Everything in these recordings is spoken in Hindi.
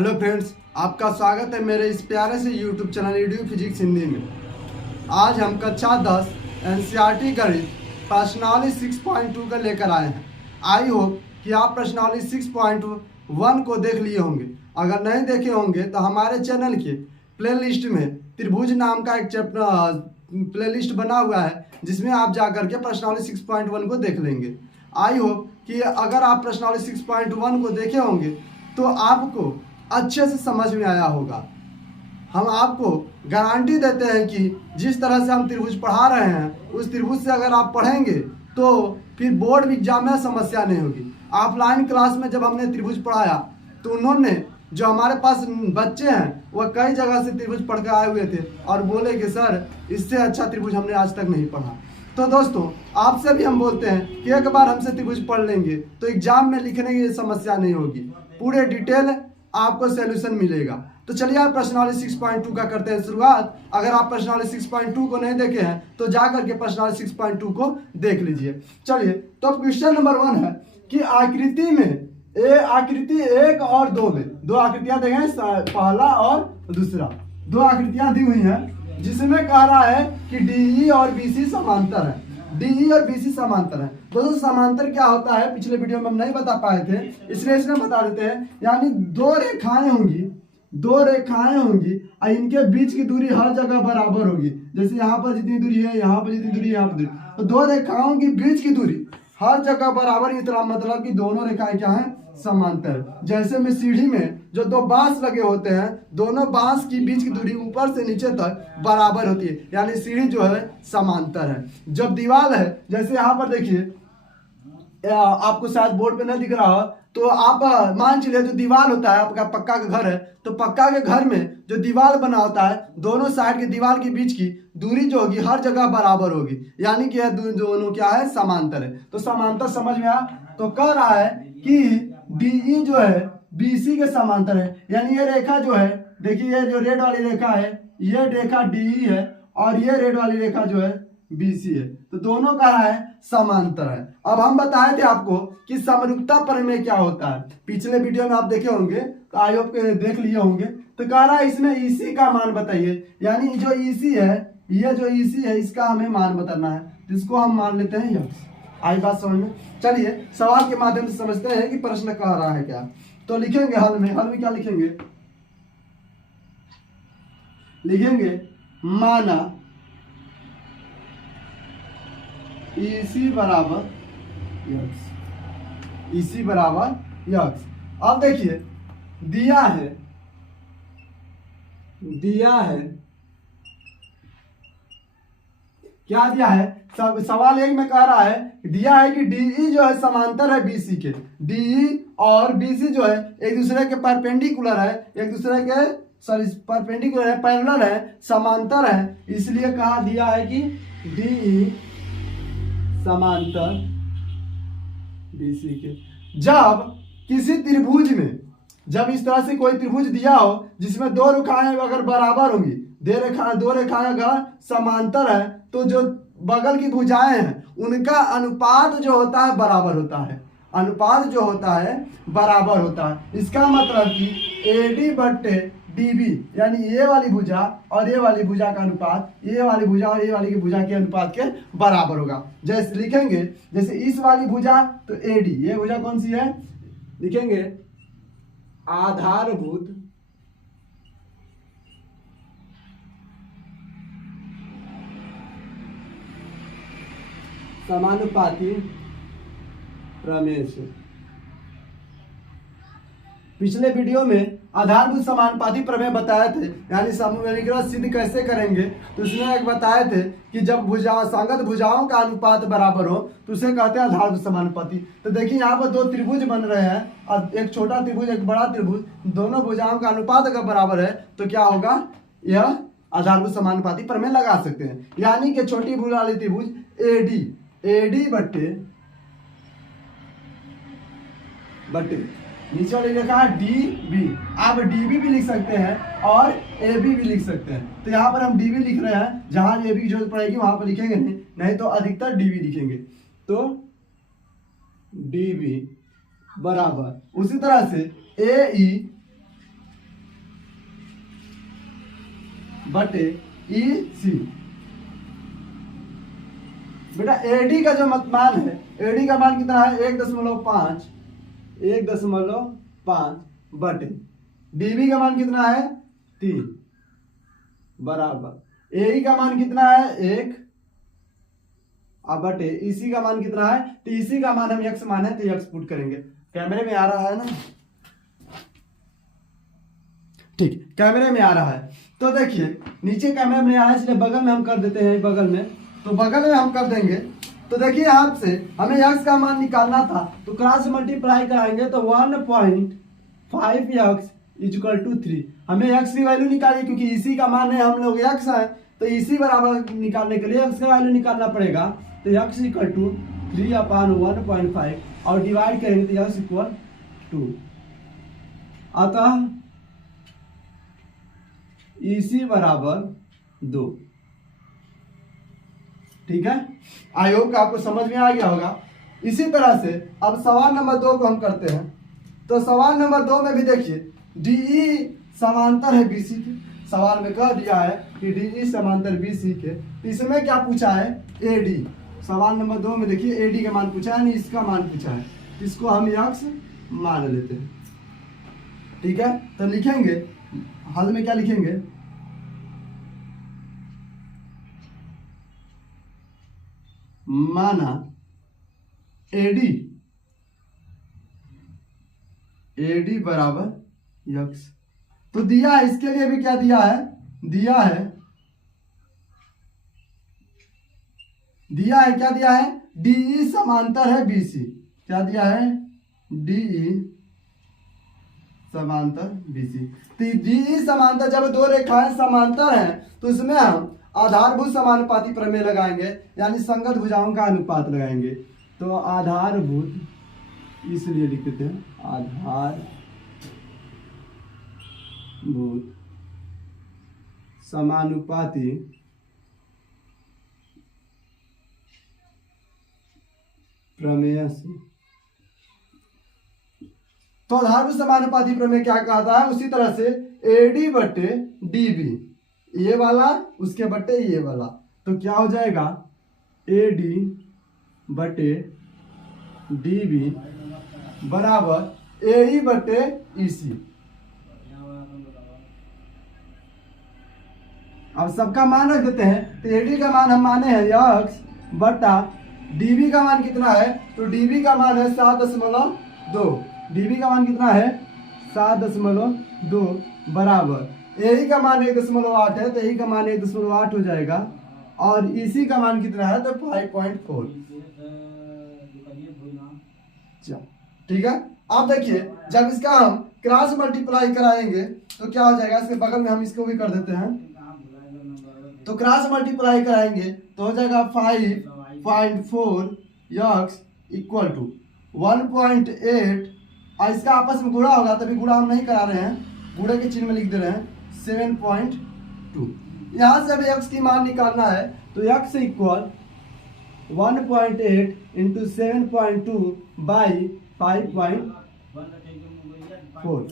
हेलो फ्रेंड्स, आपका स्वागत है मेरे इस प्यारे से YouTube channel EDU physics Hindi में। आज हम कक्षा 10 एनसीईआरटी गणित प्रश्नावली 6.2 का लेकर आए हैं। आई होप कि आप प्रश्नावली 6.1 को देख लिए होंगे। अगर नहीं देखे होंगे तो हमारे चैनल के प्लेलिस्ट में त्रिभुज नाम का एक चैप्टर प्लेलिस्ट बना हुआ है, जिसमें आप जाकर के प्रश्नावली 6.1 को देख लेंगे। आई होप कि अगर आप प्रश्नावली 6.1 को देखे होंगे तो आपको अच्छे से समझ में आया होगा। हम आपको गारंटी देते हैं कि जिस तरह से हम त्रिभुज पढ़ा रहे हैं उस त्रिभुज से अगर आप पढ़ेंगे तो फिर बोर्ड एग्जाम में समस्या नहीं होगी। ऑफलाइन क्लास में जब हमने त्रिभुज पढ़ाया तो उन्होंने जो हमारे पास बच्चे हैं वह कई जगह से त्रिभुज पढ़ कर आए हुए थे और बोले कि सर इससे अच्छा त्रिभुज हमने आज तक नहीं पढ़ा। तो दोस्तों, आपसे भी हम बोलते हैं कि एक बार हमसे त्रिभुज पढ़ लेंगे तो एग्जाम में लिखने की समस्या नहीं होगी, पूरे डिटेल आपको सॉल्यूशन मिलेगा। तो चलिए आप प्रश्नावली 6.2 का करते हैं शुरुआत। अगर आप प्रश्नावली 6.2 को नहीं देखे हैं तो जाकर के प्रश्नावली 6.2 को देख लीजिए। चलिए, तो अब क्वेश्चन नंबर 1 है कि आकृति में आकृति 1 और 2 में दो आकृतियां देंगे, पहला और दूसरा दो आकृतियां दी हुई हैं, जिसमें कह रहा है कि डीई और बीसी समांतर है। डीई और बीसी समांतर है। दोस्तों, समांतर क्या होता है पिछले वीडियो में हम नहीं बता पाए थे, इसलिए इसमें बता देते हैं। यानी दो रेखाएं होंगी और इनके बीच की दूरी हर जगह बराबर होगी। जैसे यहाँ पर जितनी दूरी है, यहाँ पर जितनी दूरी है, यहाँ पर दूरी, तो दो रेखाओं की बीच की दूरी हर जगह बराबर। इतना मतलब कि दोनों रेखाएं क्या हैं, समांतर। जैसे में सीढ़ी में जो दो बांस लगे होते हैं, दोनों बांस की बीच की दूरी ऊपर से नीचे तक बराबर होती है, यानी सीढ़ी जो है समांतर है। जब दीवार है, जैसे यहाँ पर देखिए, आपको शायद बोर्ड पे नहीं दिख रहा हो, तो आप मान चलिए जो दीवार होता है, आपका पक्का का घर है, तो पक्का के घर में जो दीवार बना होता है, दोनों साइड के दीवार के बीच की दूरी जो होगी हर जगह बराबर होगी, यानी कि दोनों क्या है, समांतर है। तो समांतर समझ में आया। तो कह रहा है कि डीई जो है बीसी के समांतर है। यानी ये रेखा जो है, देखिए ये जो रेड वाली रेखा है, ये रेखा डीई है और ये रेड वाली रेखा जो है बीसी है। तो दोनों का है समांतर है। अब हम बताए थे आपको कि समरूपता प्रमेय क्या होता है, पिछले वीडियो में आप देखे होंगे, तो आई होप देख लिए होंगे। तो कह रहा है इसमें ईसी का मान बताइए। यानी जो ईसी है, ये जो ईसी है, इसका हमें मान बताना है, जिसको हम मान लेते हैं यक्स। आई बात समझ में? चलिए सवाल के माध्यम से समझते हैं कि प्रश्न कह रहा है क्या। तो लिखेंगे हल में क्या लिखेंगे, माना इसी बराबर यक्स। अब देखिए दिया है क्या दिया है, सवाल एक में कह रहा है, दिया है कि डीई जो है समांतर है बीसी के। डीई और बीसी जो है एक दूसरे के परपेंडिकुलर है, परपेंडिकुलर है, पैरेलल है, समांतर है। इसलिए कहा दिया है कि डीई समांतर बीसी के। जब किसी त्रिभुज में, जब इस तरह से कोई त्रिभुज दिया हो जिसमें दो रेखाएं अगर बराबर होंगी, दो रेखाएं अगर समांतर है, तो जो बगल की भुजाएं हैं उनका अनुपात जो होता है बराबर होता है। इसका मतलब कि एडी बट्टे डीबी, यानी ये वाली भुजा और ये वाली भुजा का अनुपात, ये वाली भुजा और ये वाली की भुजा के अनुपात के बराबर होगा। जैसे लिखेंगे, जैसे इस वाली भुजा तो एडी, ये भुजा कौन सी है, लिखेंगे आधारभूत समानुपाती प्रमेय से। पिछले वीडियो में आधारभूत समानुपाती प्रमेय बताए थे, यानी समीकरण सिद्ध कैसे करेंगे। तो उसमें एक बताए थे कि जब संगत भुजाओं का अनुपात बराबर हो तो उसे कहते हैं आधारभूत समानुपाती। तो देखिए यहाँ पर दो त्रिभुज बन रहे हैं, और एक छोटा त्रिभुज एक बड़ा त्रिभुज, दोनों भुजाओं का अनुपात अगर बराबर है तो क्या होगा, यह आधारभूत समानुपाती प्रमेय लगा सकते हैं। यानी कि छोटी भुजा वाली त्रिभुज एडी बट्टे नीचे वाली रेखा डीबी, आप डीबी भी लिख सकते हैं और एबी भी लिख सकते हैं। तो यहाँ पर हम डीबी लिख रहे हैं, जहां एबी की जरूरत पड़ेगी वहां पर लिखेंगे नहीं तो अधिकतर डीबी लिखेंगे। तो डीबी बराबर, उसी तरह से एई बटे ई सी। बेटा एडी का जो मान है, एडी का मान कितना है 1.5, 1.5 बटे डीबी का मान कितना है 3 बराबर एई का मान कितना है 1 अब बटे इसी का मान कितना है, तो इसी का मान हम x माने तो x पुट करेंगे। कैमरे में आ रहा है ना, ठीक कैमरे में आ रहा है। तो देखिए नीचे कैमरे में आया इसलिए बगल में हम कर देते हैं, बगल में तो बगल में हम कर देंगे। तो देखिए यहाँ से हमें x का मान निकालना था तो क्रॉस मल्टीप्लाई कराएंगे तो 1.5x इक्वल टू 3। हमें x की वैल्यू निकालिए क्योंकि इसी का मान है, हम लोग x है तो इसी बराबर निकालने के लिए x का वैल्यू निकालना पड़ेगा। तो x इक्वल टू 3/1.5 और डिवाइड करेंगे तो x इक्वल 2। अतः इसी बराबर 2। ठीक है, आई होप आपको समझ में आ गया होगा। इसी तरह से अब सवाल नंबर 2 को हम करते हैं। तो सवाल नंबर 2 में भी देखिए डीई समांतर है बीसी के। सवाल में कह दिया है कि डीई समांतर बीसी के, इसमें क्या पूछा है एडी। सवाल नंबर 2 में देखिए एडी का मान पूछा है, नहीं इसका मान पूछा है, इसको हम x मान लेते हैं। ठीक है, तो लिखेंगे हल में क्या लिखेंगे, माना एडी बराबर x। तो दिया है, इसके लिए भी क्या दिया है, दिया है क्या दिया है, डीई समांतर है बीसी। क्या दिया है, डीई समांतर बीसी। तो डीई समांतर, जब दो रेखाएं समांतर हैं तो इसमें हम आधारभूत समानुपाती प्रमेय लगाएंगे, यानी संगत भुजाओं का अनुपात लगाएंगे। तो आधारभूत, इसलिए लिख देते हैं आधारभूत समानुपाती प्रमेय से। तो आधारभूत समानुपाती प्रमेय क्या कहता है, उसी तरह से एडी बटे डीबी, ये वाला उसके बटे ये वाला, तो क्या हो जाएगा एडी बटे डीबी बराबर एई बटे ईसी। अब सबका मान रख देते हैं। तो एडी का मान हम माने हैं x बटा डीबी का मान कितना है, तो डीबी का मान है 7.2। डीबी का मान कितना है 7.2 बराबर एई का मान 1.8 है, तो एई का मान 1.8 हो जाएगा और इसी का मान कितना है तो 5.4। ठीक है, अब देखिए जब इसका हम क्रॉस मल्टीप्लाई कराएंगे तो क्या हो जाएगा, इसके बगल में हम इसको भी कर देते हैं। तो क्रॉस मल्टीप्लाई कराएंगे तो हो जाएगा 5.4x इक्वल टू 1.8 और इसका आपस में गुणा होगा, तभी गुणा हम नहीं करा रहे हैं, गुणे के चिन्ह में लिख दे रहे हैं 7.2। यहाँ से अभी x की मान निकालना है तो x इक्वल 1.8 इंटू 7.2 बाई 5.4।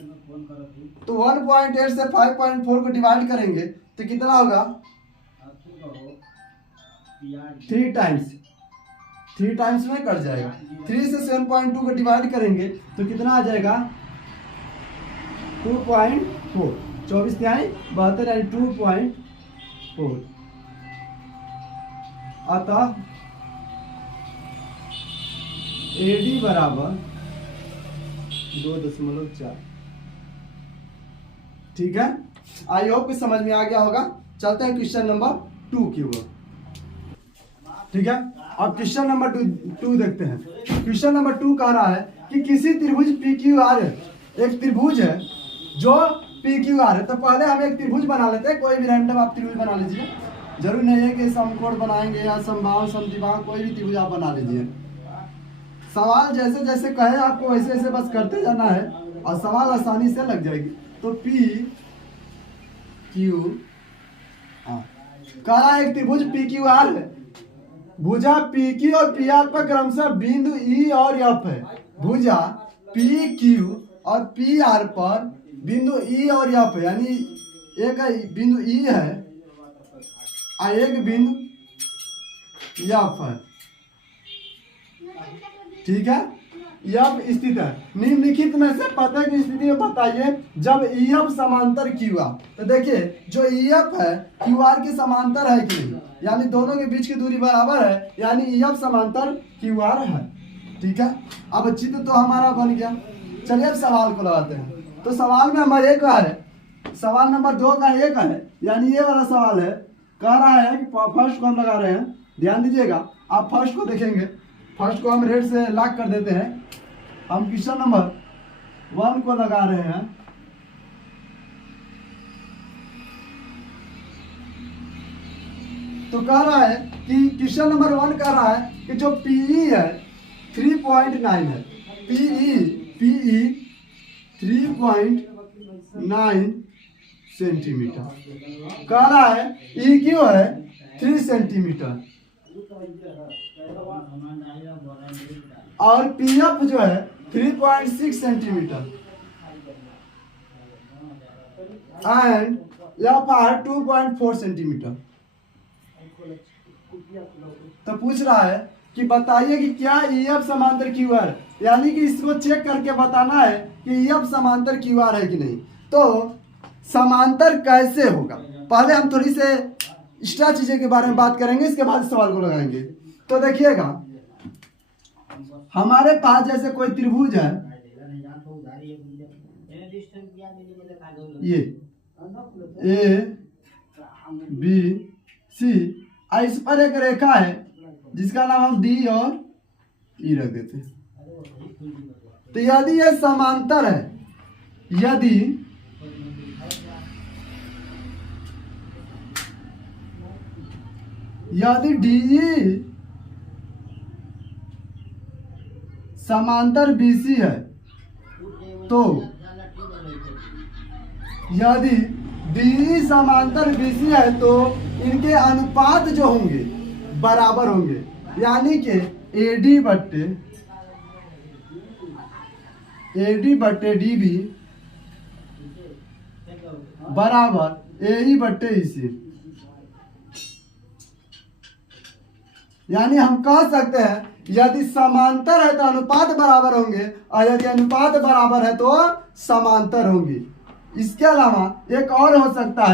तो 1.8 से 5.4 को डिवाइड करेंगे तो कितना होगा 3 टाइम्स में कट जाएगा। 3 से 7.2 को डिवाइड करेंगे तो कितना आ जाएगा 2.4, 24 यानी 72 यानी 2.4। अतः एडी बराबर 2.4। ठीक है, आई होप कि समझ में आ गया होगा। चलते हैं क्वेश्चन नंबर 2 की ओर। ठीक है, अब क्वेश्चन नंबर 2 देखते हैं। क्वेश्चन नंबर 2 कह रहा है कि किसी त्रिभुज PQR, एक त्रिभुज है जो PQR है। तो पहले हम एक त्रिभुज बना लेते हैं, कोई भी रैंडम आप त्रिभुज बना लीजिए, जरूरी नहीं है कि समकोण बनाएंगे या समबाहु समद्विबाहु, कोई भी त्रिभुज आप बना लीजिए। सवाल जैसे जैसे कहे आपको वैसे वैसे बस करते जाना है और सवाल आसानी से लग जाएगी। तो PQR कह रहा है एक त्रिभुज PQR है, भुजा PQ और PR पर क्रमशः बिंदु E और F है। भुजा PQ और PR पर बिंदु E और F है, यानी एक बिंदु E है एक बिंदु F है, ठीक है। F स्थित है निम्नलिखित में से प्रत्येक स्थिति में बताइए जब EF समांतर QR। तो देखिए जो EF है QR के समांतर है कि नहीं, यानी दोनों के बीच की दूरी बराबर है, यानी EF समांतर QR है, ठीक है। अब चित्र तो हमारा बन गया। चलिए अब सवाल को लगाते हैं। तो सवाल में नंबर 1 का है, सवाल नंबर 2 का 1 है, यानी ये वाला सवाल है। कह रहा है कि फर्स्ट को हम लगा रहे हैं, ध्यान दीजिएगा। आप फर्स्ट को देखेंगे, फर्स्ट को हम रेड से लॉक कर देते हैं। हम क्वेश्चन नंबर 1 को लगा रहे हैं। तो कह रहा है कि क्वेश्चन नंबर 1 कह रहा है कि जो PE है 3.9 है, PE 3.9 सेंटीमीटर। कह रहा है EQ है 3 सेंटीमीटर और PF जो है 3.6 सेंटीमीटर एंड FR 2.4 सेंटीमीटर। तो पूछ रहा है कि बताइए कि क्या EF समांतर QR, यानी कि इसको चेक करके बताना है कि EF समांतर QR है कि नहीं। तो समांतर कैसे होगा, पहले हम थोड़ी से एक्स्ट्रा चीजें के बारे में बात करेंगे, इसके बाद सवाल को लगाएंगे। तो देखिएगा हमारे पास जैसे कोई त्रिभुज है, ये ABC, इस पर एक रेखा है जिसका नाम हम D और E रख देते हैं। तो यदि ये समांतर है, यदि DE समांतर BC है, तो यदि DE समांतर BC है तो इनके अनुपात जो होंगे बराबर होंगे, यानी कि AD बट्टे DB बराबर AE बट्टे EC। यानी हम कह सकते हैं यदि समांतर है तो अनुपात बराबर होंगे और यदि अनुपात बराबर है तो समांतर होंगे। इसके अलावा एक और हो सकता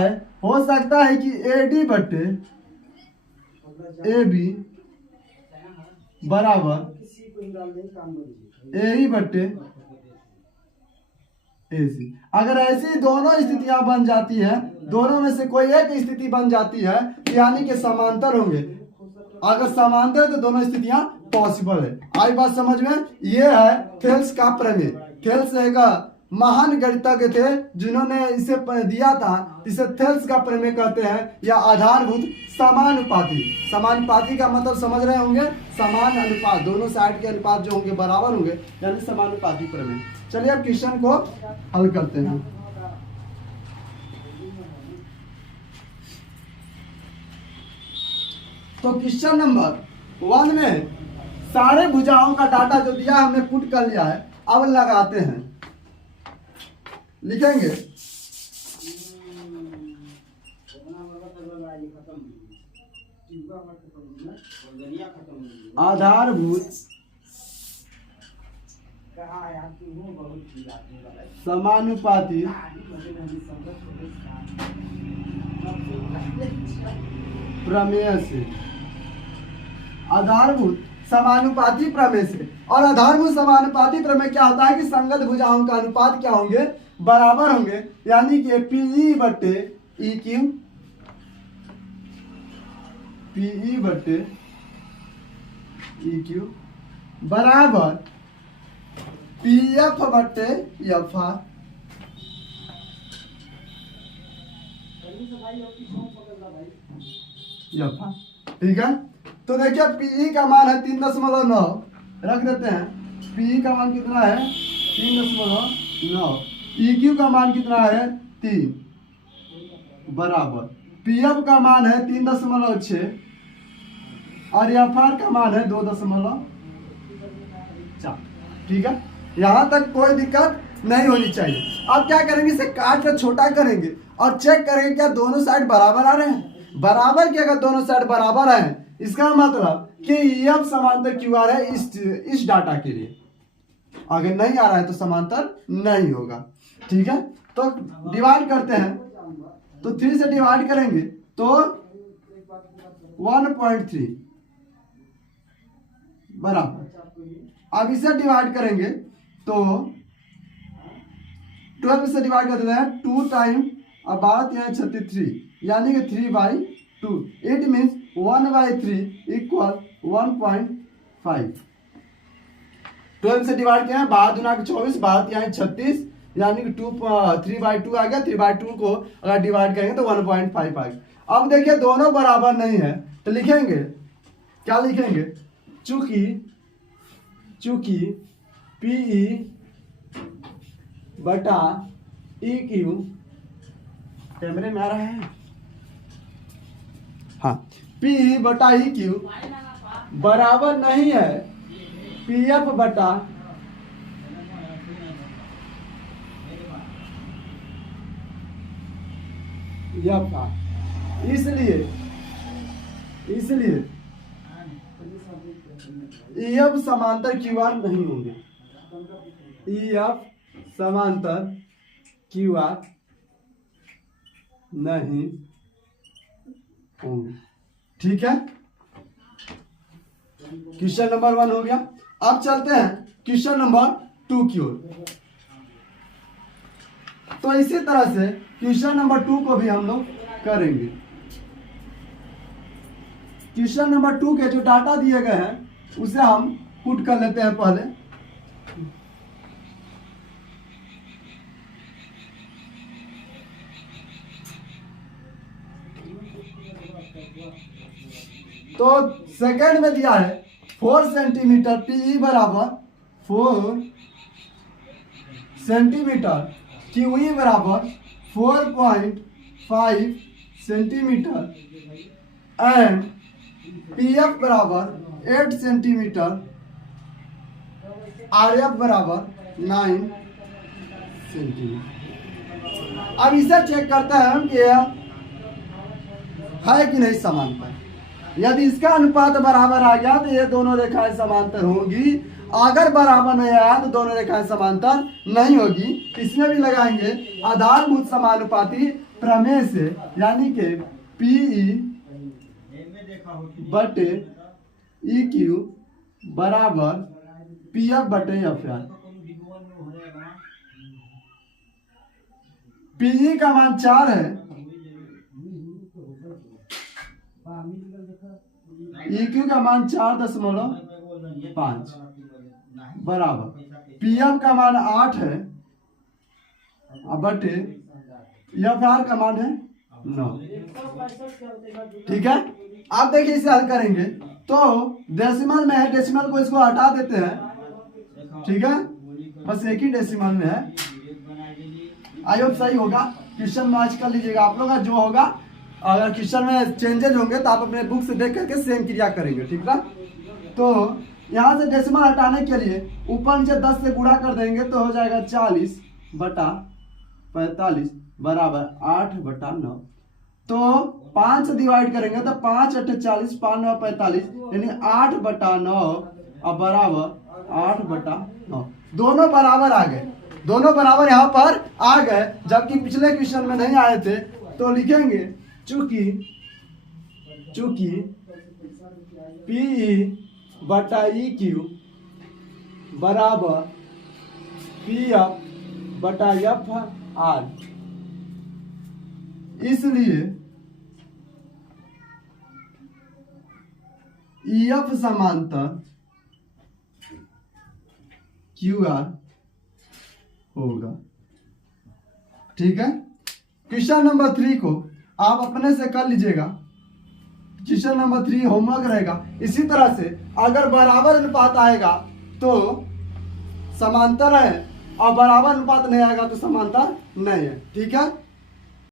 है कि AD बट्टे AB बराबर AE बट्टे AC। अगर ऐसी दोनों स्थितियां बन जाती है, दोनों में से कोई एक स्थिति बन जाती है, यानी कि समांतर होंगे। अगर समांतर है तो दोनों स्थितियां पॉसिबल है। आई बात समझ में। ये है थेल्स का प्रमेय। थेल्स एक महान गणितज्ञ थे जिन्होंने इसे दिया था। इसे थेल्स का प्रमेय कहते हैं या आधारभूत समानुपाती। समानुपाती का मतलब समझ रहे होंगे, समान अनुपात, दोनों साइड के अनुपात जो होंगे बराबर होंगे, यानी समानुपाती प्रमेय। चलिए अब क्वेश्चन को हल करते हैं। तो क्वेश्चन नंबर 1 में सारे भुजाओं का डाटा जो दिया हमने पुट कर लिया है। अब लगाते हैं, लिखेंगे आधारभूत समानुपाती प्रमेय से, आधारभूत समानुपाती प्रमेय से। और आधारभूत समानुपाती प्रमेय क्या होता है कि संगत भुजाओं का अनुपात क्या होंगे, बराबर होंगे, यानी कि PE बट्टे EQ बराबर PF बट्टे FR। ठीक है। तो देखिए PE का मान है 3.9, रख देते हैं। PE का मान कितना है 3.9, EQ का मान कितना है 3 बराबर PF का मान है 3.6 और FR का मान है 2.4। ठीक है, यहाँ तक कोई दिक्कत नहीं होनी चाहिए। अब क्या करेंगे, इसे काट कर छोटा करेंगे और चेक करेंगे क्या दोनों साइड बराबर आ रहे हैं। बराबर के अगर दोनों साइड बराबर है, इसका मतलब कि EF समांतर QR है इस डाटा के लिए। अगर नहीं आ रहा है तो समांतर नहीं होगा। ठीक है, तो डिवाइड करते हैं, तो 3 से डिवाइड करेंगे तो 1.3 बराबर। अब इसे डिवाइड करेंगे तो 12 से डिवाइड कर देते हैं 2 टाइम, अब 12×3 यानी कि 3/2। It means 1/3 equal 1.5। 12 से डिवाइड किया है, 12×24, 12×36 यानी कि 3/2 आ गया। 3/2 को अगर डिवाइड करेंगे तो 1.5 आ गया। अब देखिए दोनों बराबर नहीं है तो लिखेंगे, क्या लिखेंगे, चूंकि PE बटा EQ, कैमरे में आ रहा है, हाँ, PE बटा EQ बराबर नहीं है PF बटा FR। इसलिए EF समांतर QR नहीं होंगे, EF समांतर QR नहीं होंगे। ठीक है, क्वेश्चन नंबर 1 हो गया। अब चलते हैं क्वेश्चन नंबर 2 की ओर। तो इसी तरह से क्वेश्चन नंबर 2 को भी हम लोग करेंगे। क्वेश्चन नंबर 2 के जो डाटा दिए गए हैं उसे हम पुट कर लेते हैं पहले। तो सेकंड में दिया है 4 सेंटीमीटर, PE बराबर 4 सेंटीमीटर, QE बराबर 4.5 सेंटीमीटर एंड PF बराबर 8 सेंटीमीटर, RF बराबर 9 सेंटीमीटर। अब इसे चेक करते हैं हम कि है कि नहीं समांतर। यदि इसका अनुपात बराबर आ गया तो ये दोनों रेखाएं समांतर होंगी, अगर बराबर नहीं आया तो दोनों रेखाएं समांतर नहीं होगी। इसमें भी लगाएंगे आधारभूत समानुपाती प्रमेय से, यानी कि PE बटे EQ बराबर PF बटे FR। PE का मान 4 है, EQ का मान 4.5 बराबर PF का मान 8 है बटे FR का मान है 9। ठीक है, आप देखिए इसे हल करेंगे तो डेसिमल में है, डेसिमल को इसको हटा देते हैं। ठीक है, बस एक ही डेसिमल में है। आई होप सही होगा। क्वेश्चन मैच कर लीजिएगा आप लोग, जो होगा अगर क्वेश्चन में चेंजेज होंगे तो आप अपने बुक से देख करके सेम क्रिया करेंगे। ठीक है, तो यहाँ से डेसिमल हटाने के लिए ऊपर नीचे 10 से गुणा कर देंगे तो हो जाएगा 40 बटा 45 बराबर 8 बटा 9। तो 5 से डिवाइड करेंगे तो 5 8 40, 5 9 45 यानी 8 बटा 9 अब बराबर 8 बटा 9। दोनों बराबर आ गए, दोनों बराबर यहाँ पर आ गए, जबकि पिछले क्वेश्चन में नहीं आए थे। तो लिखेंगे चूंकि PE बटा EQ बराबर PF बटा FR, इसलिए EF समांतर QR होगा। ठीक है, क्वेश्चन नंबर 3 को आप अपने से कर लीजिएगा। क्वेश्चन नंबर 3 होमवर्क रहेगा। इसी तरह से अगर बराबर अनुपात आएगा तो समांतर है और बराबर अनुपात नहीं आएगा तो समांतर नहीं है। ठीक है।